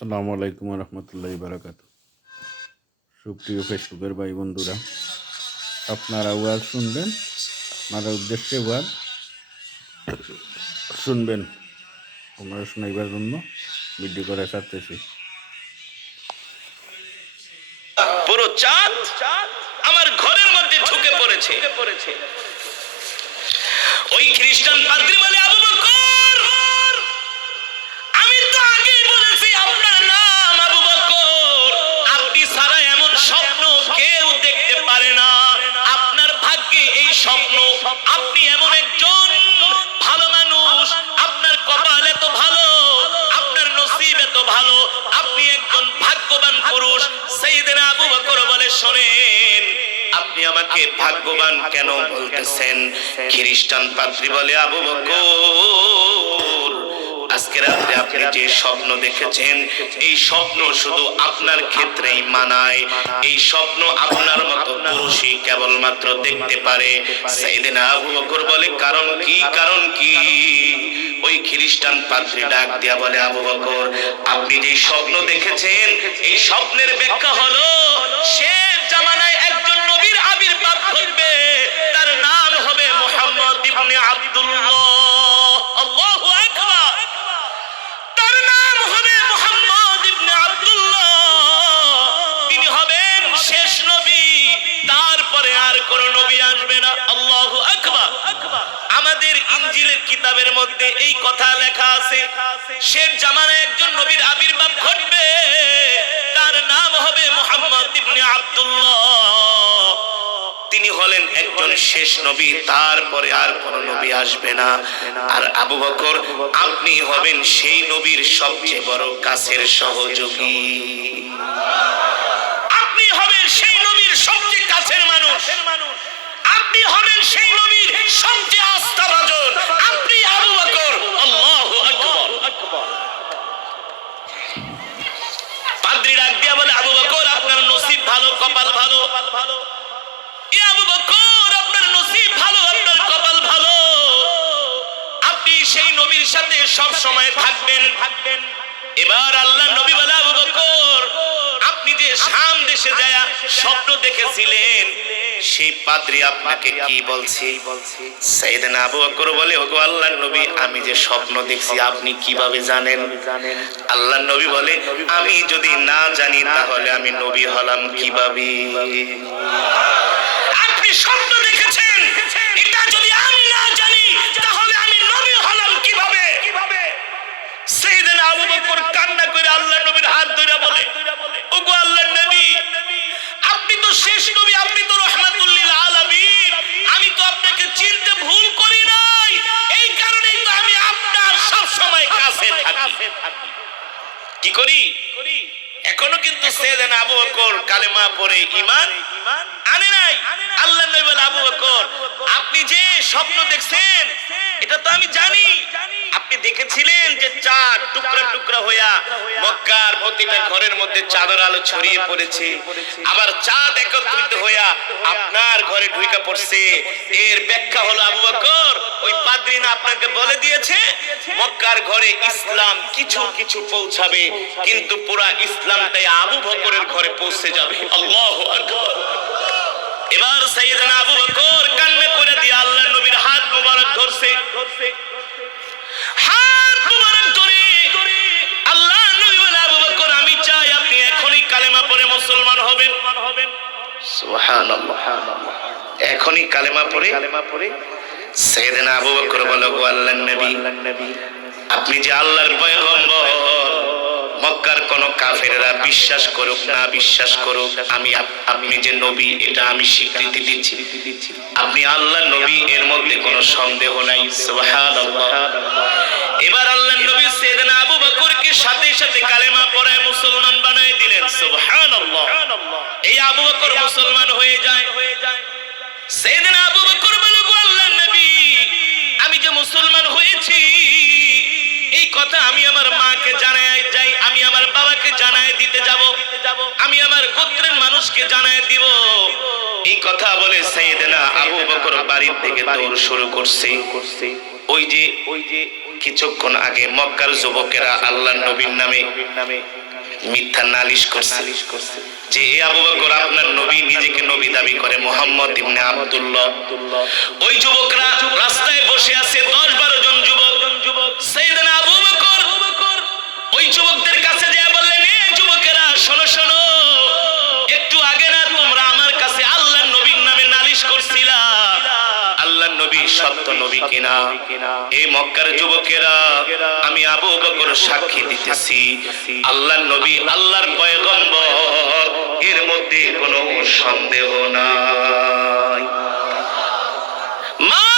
আসসালামু আলাইকুম রহমতুল্লাহি বারাকাতু। সুপ্রিয় ফেসবুকের ভাই বন্ধুরা, আপনারা ওয়াজ শুনবেন, আপনারা উদ্দেশ্যে ওয়াজ শুনবেন, আমরা শোনাইবার জন্য ভিডিও করে ছাড়তেছি। পুরো চাঁদ আমার ঘরের মধ্যে ঢুকে পড়েছে। ওই খ্রিস্টান পাদ্রী বলে, আবু বকর, আমি তো আগেই বলেছি আপনার নাম আবু বকর। আপনি ছাড়া এমন স্বপ্ন কেউ দেখতে পারে না। আপনার ভাগ্যে এই স্বপ্ন। আপনি এমন একজন ভালো মানুষ, আপনার কপাল এত ভালো, আপনার নসিব এত ভালো, আপনি একজন ভাগ্যবান পুরুষ। সাইয়েদনা আবু বকর বলে, শোনেন, আপনি আমাকে ভাগ্যবান কেন বলতেছেন? খ্রিস্টান পাদ্রী বলে, আবু বকর, আজকে রাতে আপনি যে স্বপ্ন দেখেছেন, এই স্বপ্ন শুধু আপনার ক্ষেত্রেই মানায়। এই স্বপ্ন আপনার মতো পুরুষই কেবলমাত্র দেখতে পারে। সাইয়েদনা আবু বকর বলে, কারণ কি? কারণ কি? ওই খ্রিস্টান পাদ্রী ডাক দিয়া বলে, আবু বকর, আপনি যে স্বপ্ন দেখেছেন, এই স্বপ্নের ব্যাখ্যা হলো শেষ জামানায় একজন নবীর আবির্ভাব ঘটবে। তার নাম হবে মুহাম্মদ ইবনে আব্দুল্লাহ। আল্লাহু আকবার। তার নাম হবে মুহাম্মদ ইবনে আব্দুল্লাহ। তিনি হবেন শেষ নবী, তারপরে আর কোন নবী আসবে না। আল্লাহু আকবার। আমাদের ইনজিলের কিতাবের মধ্যে এই কথা লেখা আছে, শেষ জামানায় একজন নবীর আবির্ভাব ঘটবে, তার নাম হবে মুহাম্মদ ইবনে আব্দুল্লাহ। তিনি হলেন একজন শেষ নবী, তারপরে আর কোন নবী আসবে না। আর আবু বকর, আপনি হবেন সেই নবীর সবচেয়ে বড় কাছের সহযোগী। আপনি হবেন সেই নবীর সবচেয়ে কাছের মানুষ। আপনি হবেন সেই নবীর সবচেয়ে আস্থাভাজন। আপনি আবু বকর। আল্লাহু আকবার। পাদ্রী ডাক দিয়া বলে, আবু বকর, আপনার নসিব ভালো, কপাল ভালো। এ আবু বকর, আপনার নসিব ভালো, আপনার কপাল ভালো। আপনি সেই নবীর সাথে সব সময় থাকবেন। এবার আল্লাহ নবী বলে, আবু বকর, আপনি যে শাম দেশে যায় স্বপ্ন দেখেছিলেন, সেই পাদ্রী আপনাকে কি বলছে? সাইয়েদনা আবু বকর বলে, ওগো আল্লাহর নবী, আমি যে স্বপ্ন দেখছি আপনি কিভাবে জানেন? আল্লাহর নবী বলে, আমি যদি না জানি তাহলে আমি নবী হলাম কিভাবে? আপনি স্বপ্ন দেখেছেন, এটা যদি আমি না জানি তাহলে আমি নবী হলাম কিভাবে? সাইয়েদনা আবু বকর কান্না করে আল্লাহর নবীর হাত ধরে বলে, ওগো আল্লাহর নবী, আপনি তো শেষ নবী, আপনি তো রাহমাতুল লিল আলামিন। আমি তো আপনাকে চিনতে ভুল করি নাই, এই কারণেই তো আমি আপনার সব সময় কাছে থাকি। কি করি? এখনো কিন্তু সাইয়েদনা আবু বকর কালেমা পড়ে ঈমান আনে নাই। আল্লাহর নবী বলে, আবু বকর, আপনি যে স্বপ্ন দেখছেন এটা তো আমি জানি। আপনি দেখেছিলেন যে চাঁদ টুকরা টুকরা হইয়া মক্কার প্রতিটা ঘরের মধ্যে চাঁদের আলো ছড়িয়ে পড়েছে, আবার চাঁদ একত্রিত হইয়া আপনার ঘরে ঢুকে পড়ছে। এর ব্যাখ্যা হলো, আবু বকর, ওই পাদ্রী না আপনাকে বলে দিয়েছে মক্কার ঘরে ইসলাম কিছু কিছু পৌঁছাবে, কিন্তু পুরা ইসলামটাই আবু বকরের ঘরে পৌঁছে যাবে। আল্লাহু আকবার। এবার সাইয়েদনা আবু বকর কান্না করে দিয়ে আল্লাহর নবীর হাত মোবারক ধরছে। হাত মোবারক ধরে আল্লাহর নবী বলে, আবু বকর, আমি চাই আপনি এখনই কালেমা পড়ে মুসলমান হবেন। সুবহানাল্লাহ। এখনই কালেমা পড়ে সাইয়েদনা আবু বকর বলে, গো আল্লাহর নবী, আপনি যে আল্লাহর পয়গম্বর, মক্কার কোন কাফেররা বিশ্বাস করুক না বিশ্বাস করুক, আপনি যে নবী এটা আমি স্বীকৃতি দিচ্ছি। আপনি আল্লাহর নবী, এর মধ্যে কোনো সন্দেহ নাই। সুবহানাল্লাহ। এবার আল্লাহর নবী সাইয়েদনা আবু বকরকে সাথে সাথে কালেমা পড়ায় মুসলমান বানায় দিলেন। সুবহানাল্লাহ। এই আবু বকর মুসলমান হয়ে যায়। সাইয়েদনা আবু বকর বলে, গো আল্লাহর নবী, আমি যে মুসলমান হয়েছি এই কথা আমি আমার মাকে জানায় যাই, আমি আমার বাবাকে জানায় দিতে যাব, আমি আমার গোত্রের মানুষকে জানায় দিব। এই কথা বলে সাইয়েদনা আবু বকর বাড়ির দিকে দৌড় শুরু করছে। ওই যে কিছুক্ষণ আগে মক্কার যুবকেরা আল্লাহর নবীর নামে মিথ্যা নালিশ করছে যে আবু বকর আপনার নবী নিজেকে নবী দাবি করে মুহাম্মদ ইবনে আব্দুল্লাহ। ওই যুবকরা রাস্তায় বসে আছে 10-12 জন যুবক। সাইয়েদনা আবু বকর ওই যুবকদের কাছে যায় বললেন, এ যুবকেরা শোনো শোনো, একটু আগে না তোমরা আমার কাছে আল্লাহর নবীর নামে নালিশ করছিলা, আল্লাহর নবী সত্য নবী কিনা? এই মক্কার যুবকেরা, আমি আবু বকর সাক্ষী দিতেছি আল্লাহর নবী আল্লাহর পয়গম্বর, এর মধ্যে কোনো সন্দেহ নাই। মা